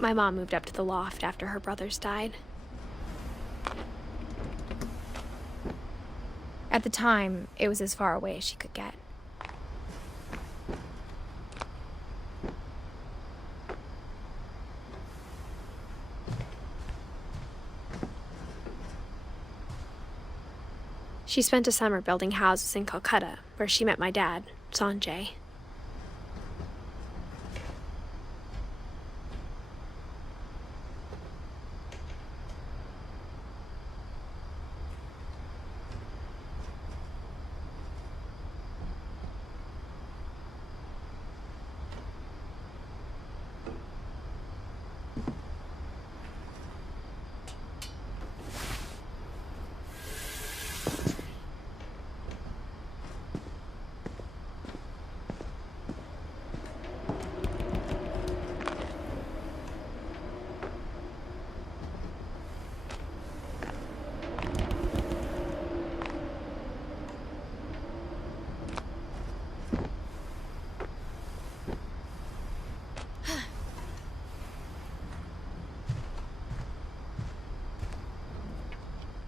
My mom moved up to the loft after her brothers died. At the time, it was as far away as she could get. She spent a summer building houses in Calcutta, where she met my dad, Sanjay.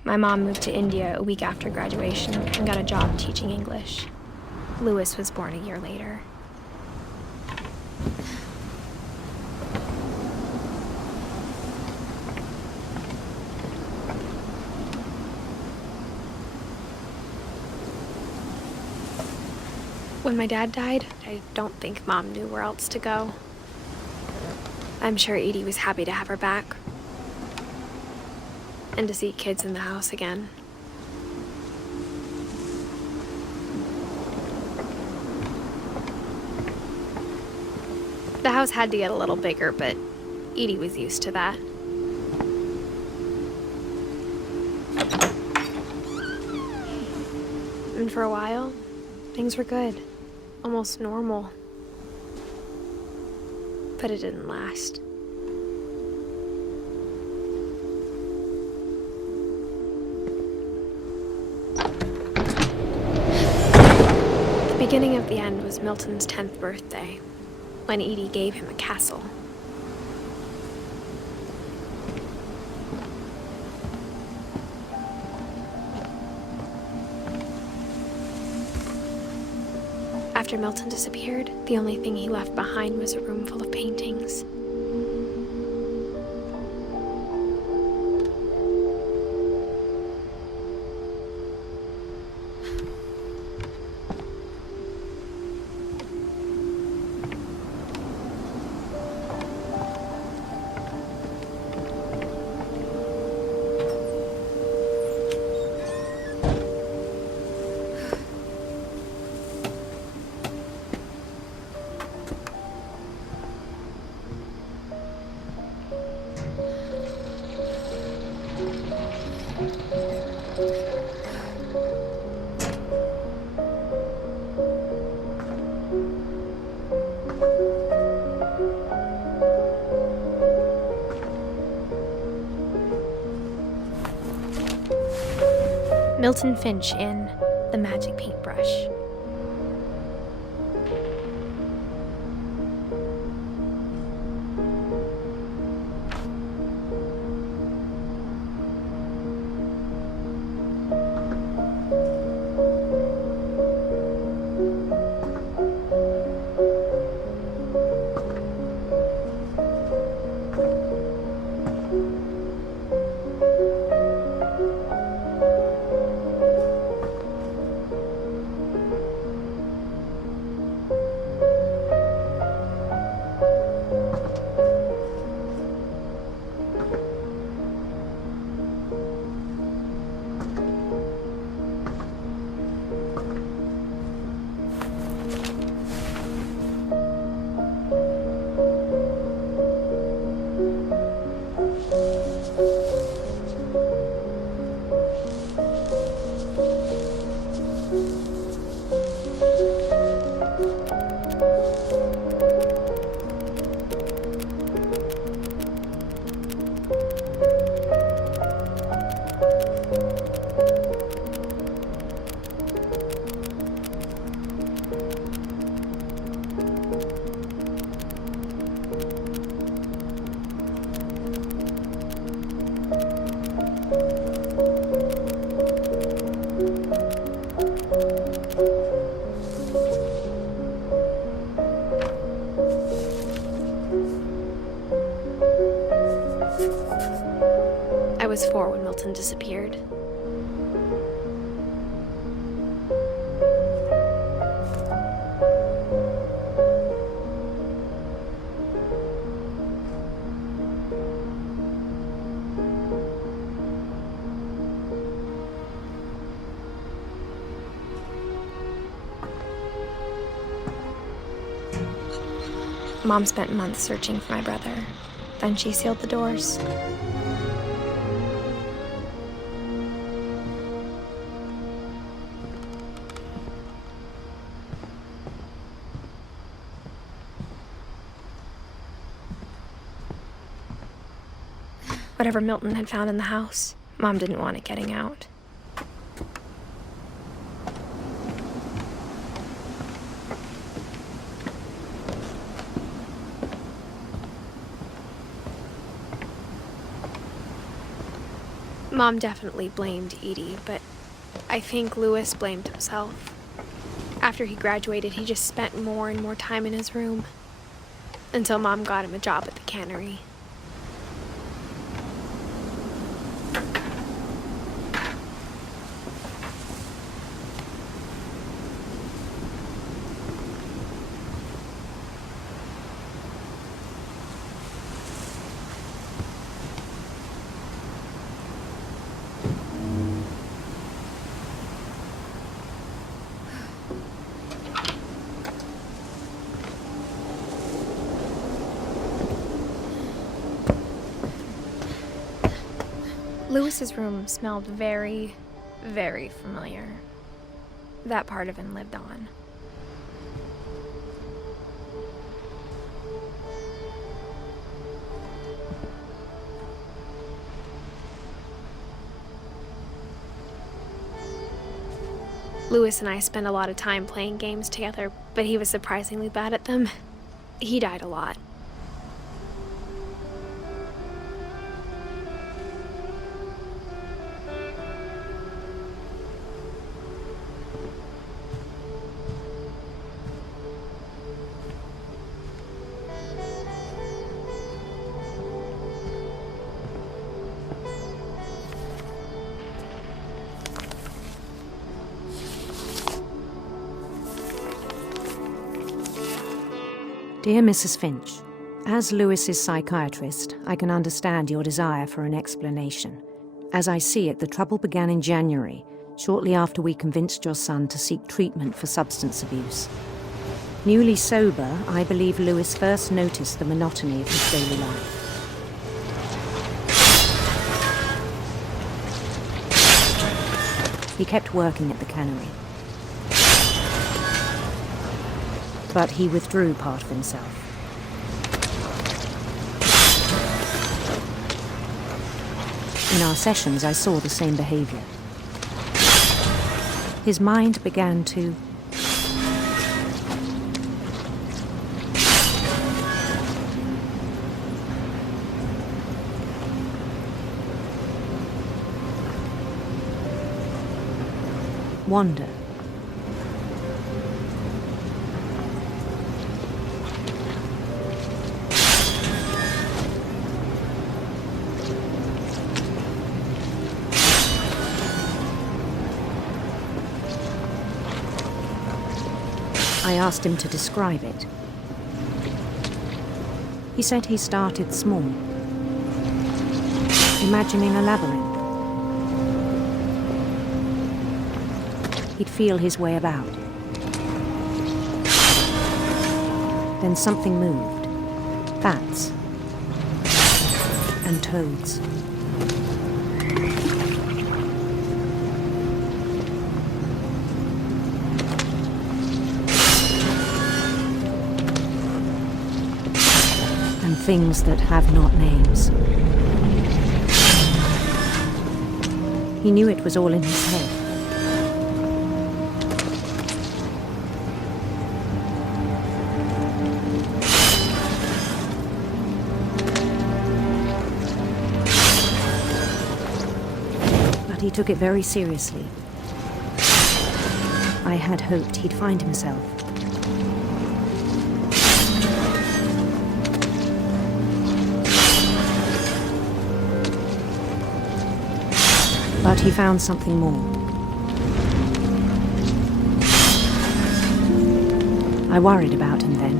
My mom moved to India a week after graduation and got a job teaching English. Louis was born a year later. When my dad died, I don't think Mom knew where else to go. I'm sure Edie was happy to have her back. And to see kids in the house again. The house had to get a little bigger, but Edie was used to that. And for a while, things were good. Almost normal. But it didn't last. The beginning of the end was Milton's 10th birthday, when Edie gave him a castle. After Milton disappeared, the only thing he left behind was a room full of paintings. Milton Finch in The Magic Paintbrush. I was 4 when Milton disappeared. Mom spent months searching for my brother. Then she sealed the doors. Whatever Milton had found in the house, Mom didn't want it getting out. Mom definitely blamed Edie, but I think Louis blamed himself. After he graduated, he just spent more and more time in his room, until Mom got him a job at the cannery. Louis's room smelled very, very familiar. That part of him lived on. Louis and I spent a lot of time playing games together, but he was surprisingly bad at them. He died a lot. Dear Mrs. Finch, as Louis's psychiatrist, I can understand your desire for an explanation. As I see it, the trouble began in January, shortly after we convinced your son to seek treatment for substance abuse. Newly sober, I believe Louis first noticed the monotony of his daily life. He kept working at the cannery. But he withdrew part of himself. In our sessions, I saw the same behavior. His mind began to wander. I asked him to describe it. He said he started small, imagining a labyrinth. He'd feel his way about. Then something moved. Bats and toads. And things that have not names. He knew it was all in his head. But he took it very seriously. I had hoped he'd find himself. But he found something more. I worried about him then.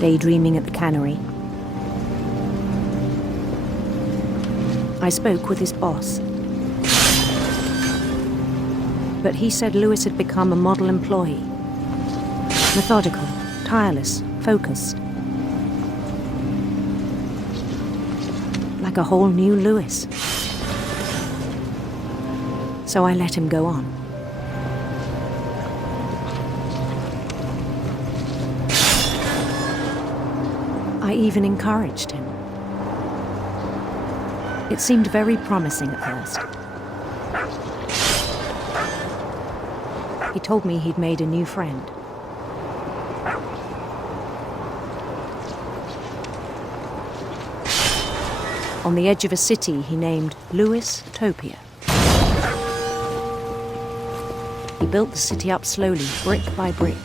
Daydreaming at the cannery. I spoke with his boss. But he said Lewis had become a model employee. Methodical, tireless, focused. Like a whole new Lewis. So I let him go on. I even encouraged him. It seemed very promising at first. He told me he'd made a new friend. On the edge of a city he named Lewis-topia. He built the city up slowly, brick by brick.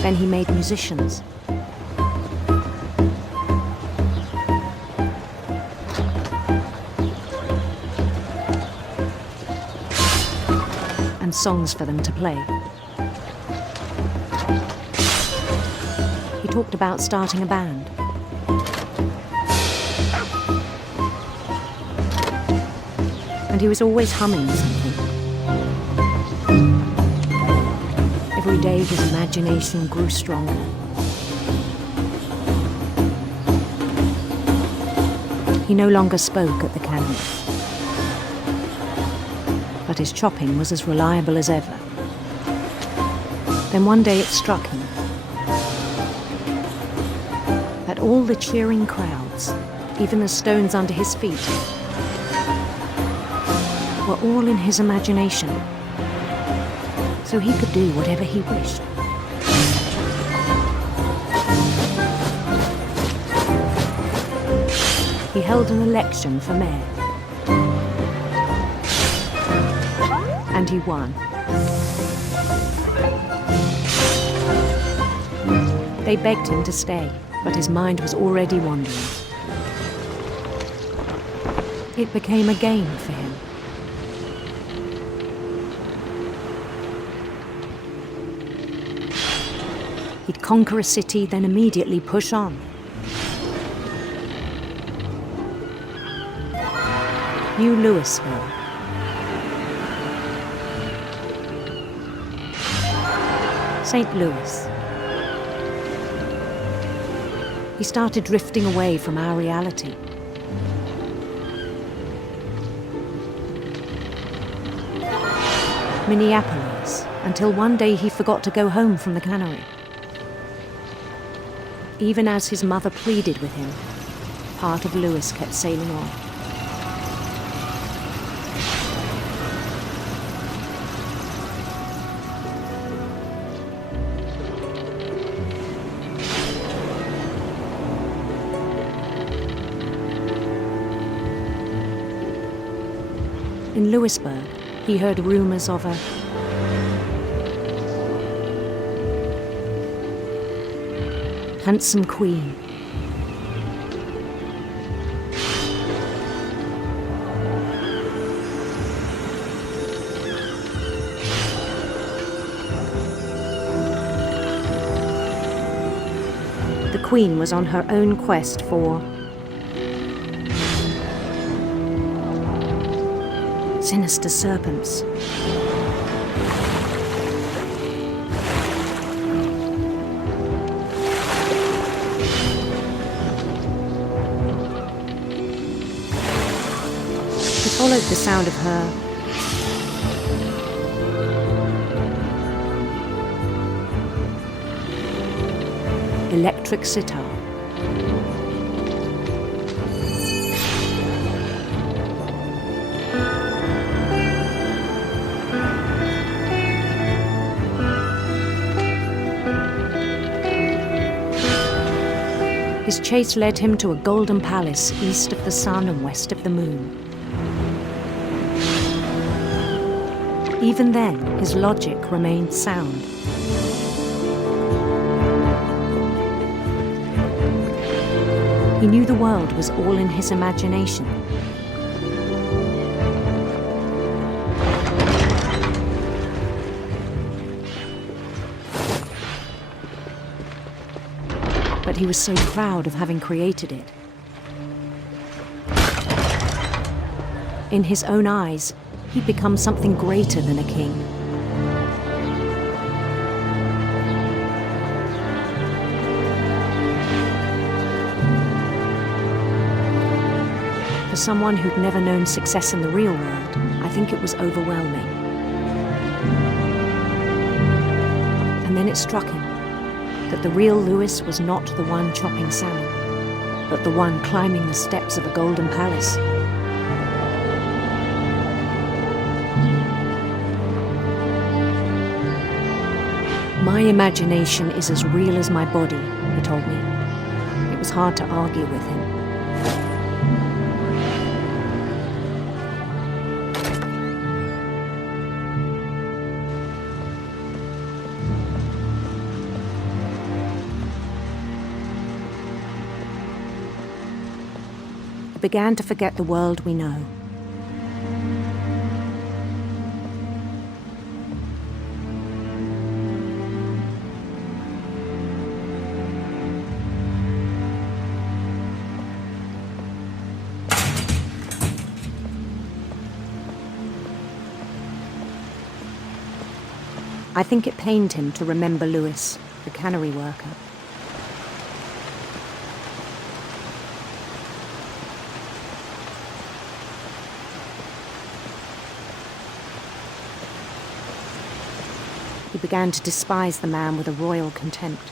Then he made musicians. And songs for them to play. He talked about starting a band. And he was always humming something. Every day his imagination grew stronger. He no longer spoke at the cannery. But his chopping was as reliable as ever. Then one day it struck him that all the cheering crowds, even the stones under his feet, were all in his imagination. So he could do whatever he wished. He held an election for mayor. And he won. They begged him to stay, but his mind was already wandering. It became a game for him. He'd conquer a city, then immediately push on. New Louisville. St. Louis. He started drifting away from our reality. Minneapolis, until one day he forgot to go home from the cannery. Even as his mother pleaded with him, part of Lewis kept sailing on. In Lewisburg, he heard rumors of a handsome queen. The queen was on her own quest for sinister serpents. He followed the sound of her electric sitar. His chase led him to a golden palace east of the sun and west of the moon. Even then, his logic remained sound. He knew the world was all in his imagination. But he was so proud of having created it. In his own eyes, he'd become something greater than a king. For someone who'd never known success in the real world, I think it was overwhelming. And then it struck him that the real Lewis was not the one chopping salmon, but the one climbing the steps of a golden palace. My imagination is as real as my body, he told me. It was hard to argue with him. I began to forget the world we know. I think it pained him to remember Lewis, the cannery worker. He began to despise the man with a royal contempt.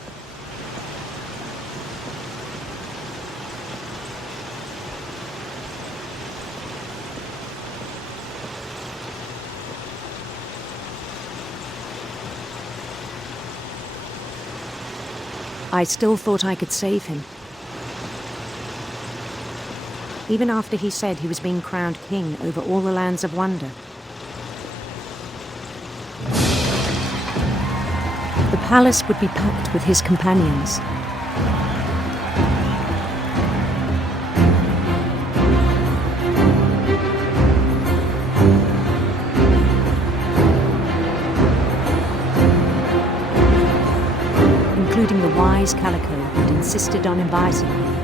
I still thought I could save him. Even after he said he was being crowned king over all the lands of wonder. The palace would be packed with his companions. Including the wise Calico who'd insisted on advising me.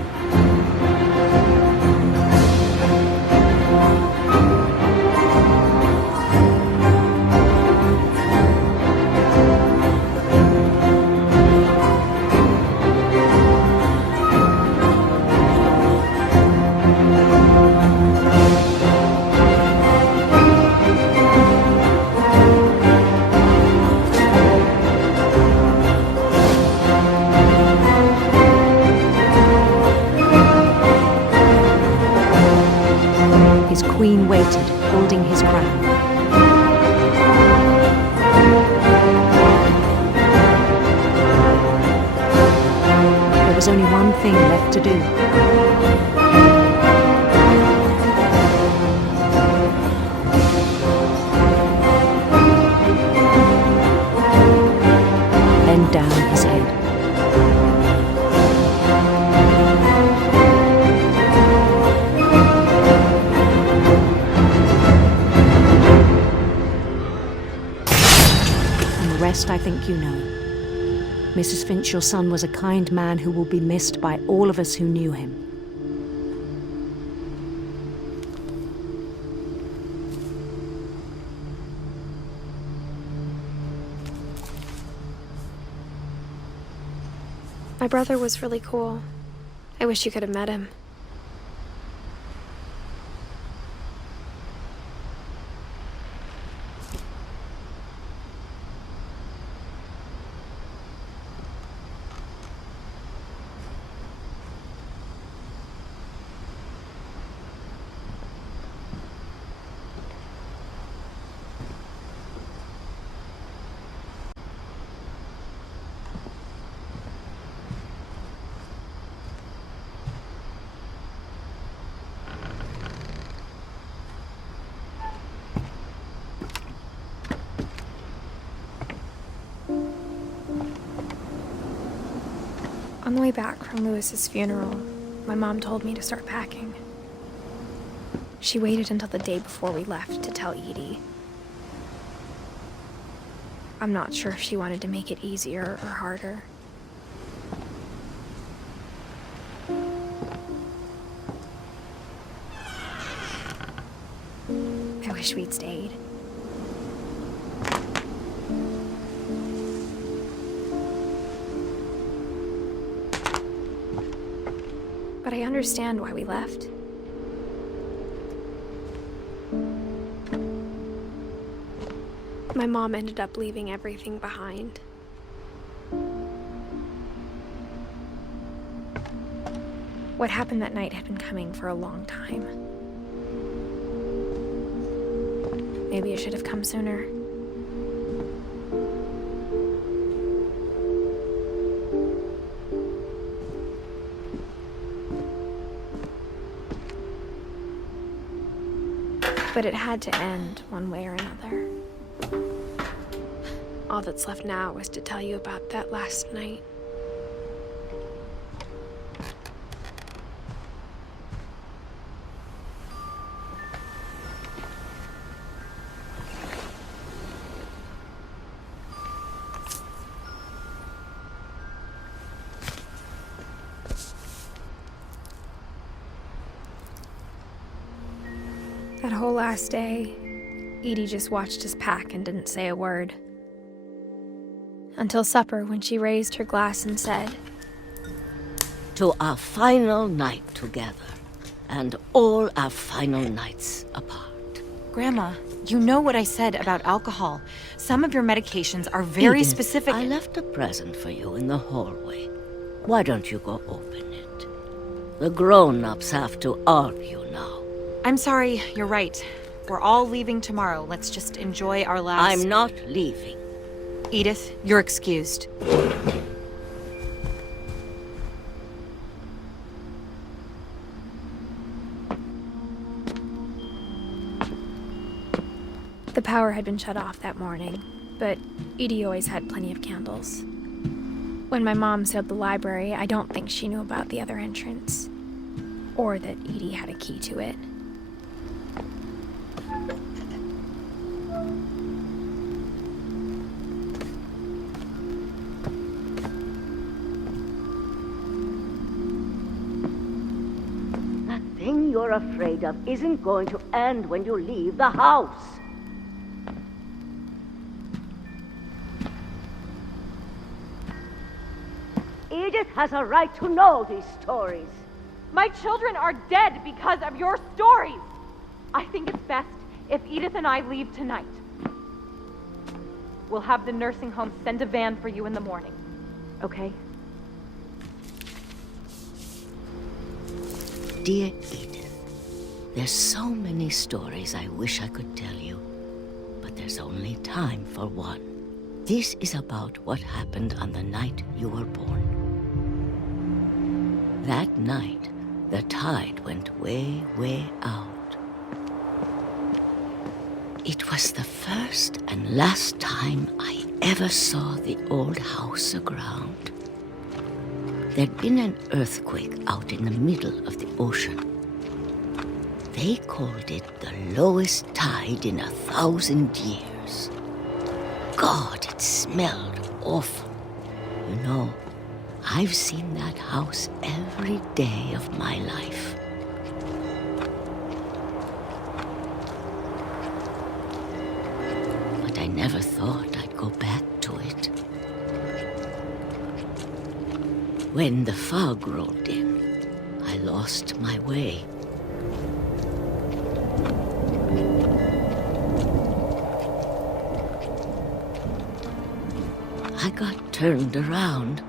His queen waited, holding his crown. There was only one thing left to do. Bend down his head. The rest I think you know. Mrs. Finch, your son was a kind man who will be missed by all of us who knew him. My brother was really cool. I wish you could have met him. On the way back from Lewis's funeral, my mom told me to start packing. She waited until the day before we left to tell Edie. I'm not sure if she wanted to make it easier or harder. I wish we'd stayed. But I understand why we left. My mom ended up leaving everything behind. What happened that night had been coming for a long time. Maybe it should have come sooner. But it had to end one way or another. All that's left now is to tell you about that last night. That whole last day, Edie just watched us pack and didn't say a word. Until supper, when she raised her glass and said, "To our final night together, and all our final nights apart." Grandma, you know what I said about alcohol. Some of your medications are very Edith, specific. I left a present for you in the hallway. Why don't you go open it? The grown-ups have to argue now. I'm sorry, you're right. We're all leaving tomorrow. Let's just enjoy our last... I'm not leaving. Edith, you're excused. The power had been shut off that morning, but Edie always had plenty of candles. When my mom sealed the library, I don't think she knew about the other entrance, or that Edie had a key to it. That thing you're afraid of isn't going to end when you leave the house. Edith has a right to know these stories. My children are dead because of your stories. I think it's best if Edith and I leave tonight. We'll have the nursing home send a van for you in the morning. Okay? Dear Edith, there's so many stories I wish I could tell you, but there's only time for one. This is about what happened on the night you were born. That night, the tide went way, way out. It was the first and last time I ever saw the old house aground. There'd been an earthquake out in the middle of the ocean. They called it the lowest tide in 1,000 years. God, it smelled awful. You know, I've seen that house every day of my life. But I never thought I'd go back to it. When the fog rolled in, I lost my way. I got turned around.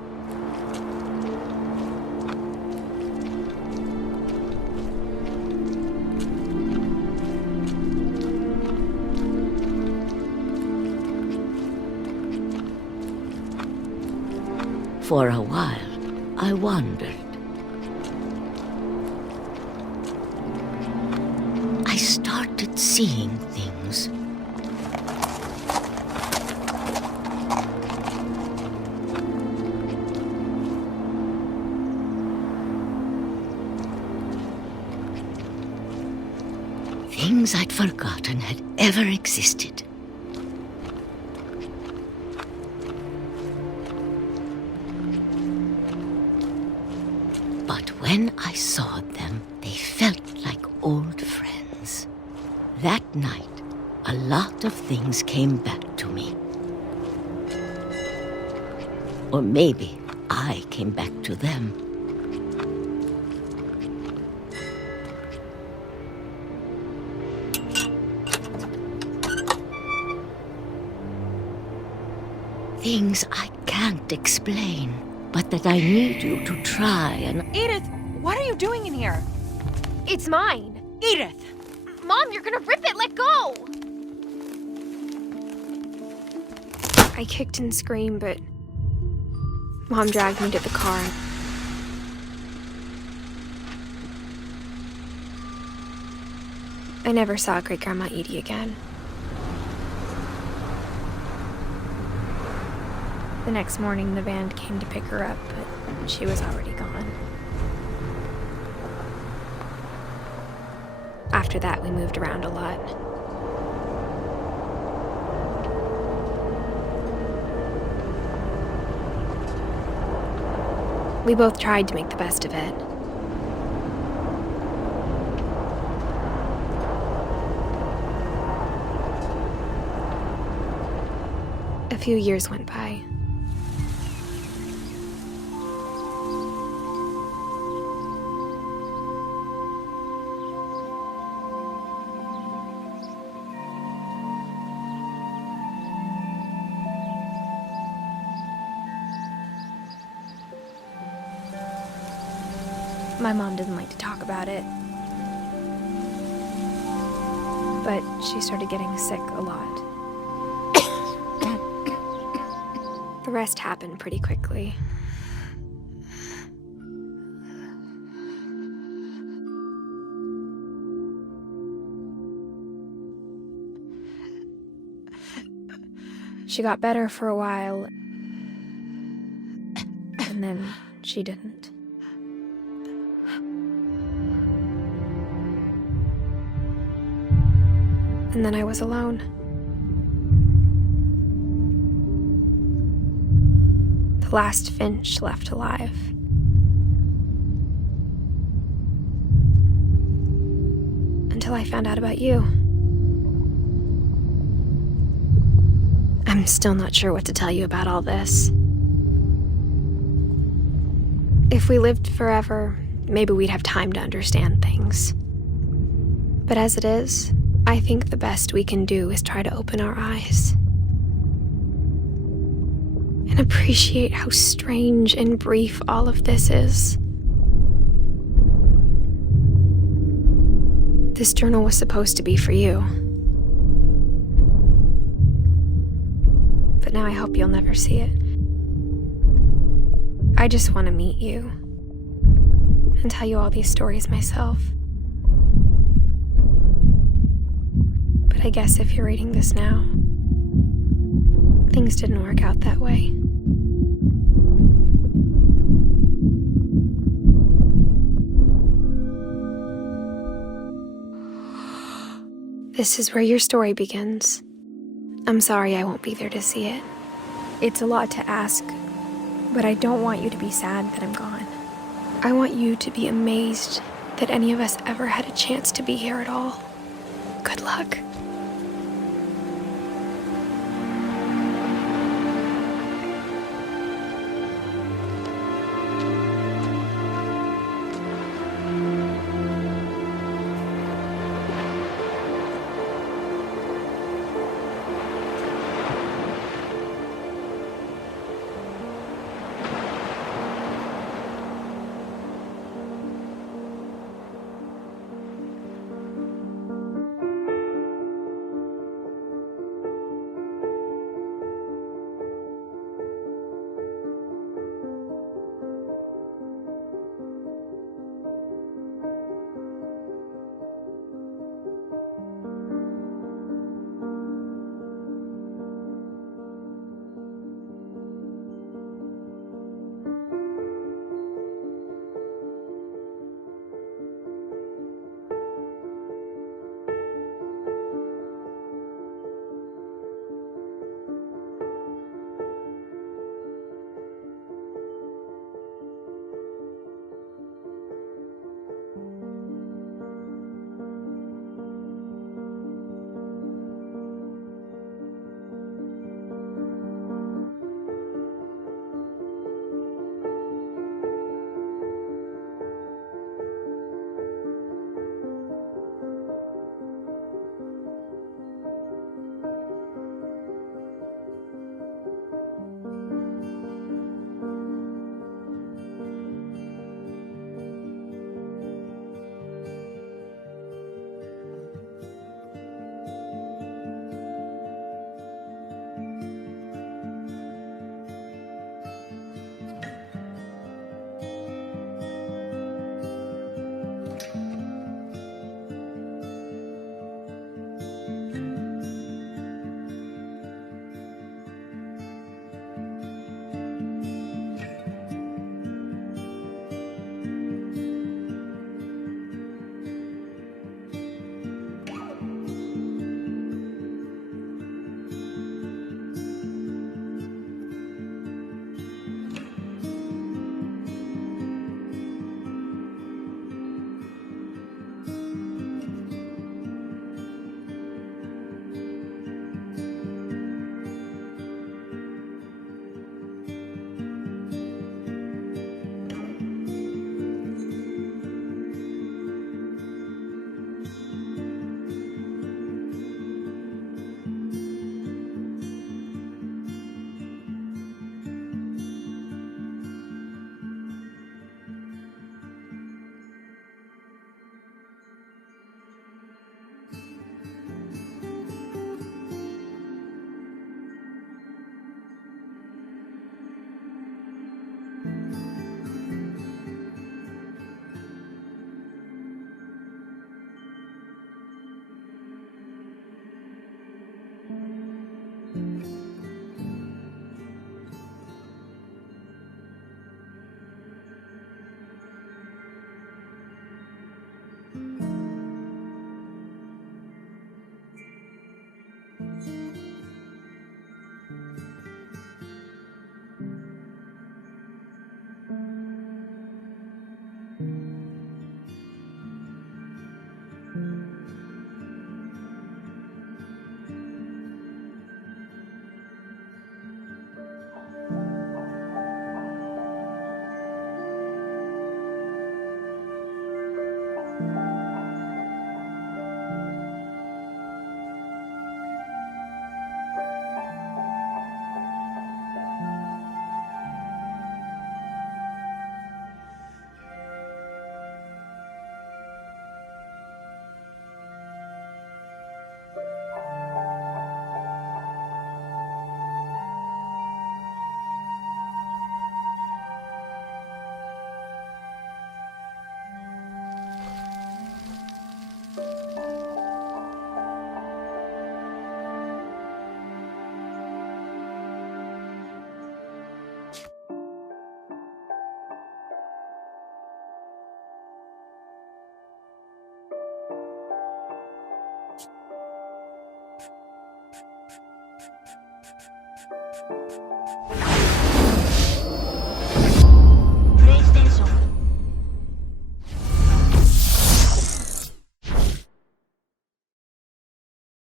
For a while, I wandered. I started seeing things. things I'd forgotten had ever existed. But when I saw them, they felt like old friends. That night, a lot of things came back to me. Or maybe I came back to them. Things I can't explain, but that I need you to try and... Edith, what are you doing in here? It's mine. Edith! Mom, you're gonna rip it! Let go! I kicked and screamed, but Mom dragged me to the car. I never saw Great-Grandma Edie again. The next morning, the band came to pick her up, but she was already gone. After that, we moved around a lot. We both tried to make the best of it. A few years went by. My mom doesn't like to talk about it, but she started getting sick a lot. The rest happened pretty quickly. She got better for a while, and then she didn't. And then I was alone. The last Finch left alive. Until I found out about you. I'm still not sure what to tell you about all this. If we lived forever, maybe we'd have time to understand things. But as it is, I think the best we can do is try to open our eyes and appreciate how strange and brief all of this is. This journal was supposed to be for you. But now I hope you'll never see it. I just want to meet you and tell you all these stories myself. But I guess if you're reading this now, things didn't work out that way. This is where your story begins. I'm sorry I won't be there to see it. It's a lot to ask, but I don't want you to be sad that I'm gone. I want you to be amazed that any of us ever had a chance to be here at all. Good luck.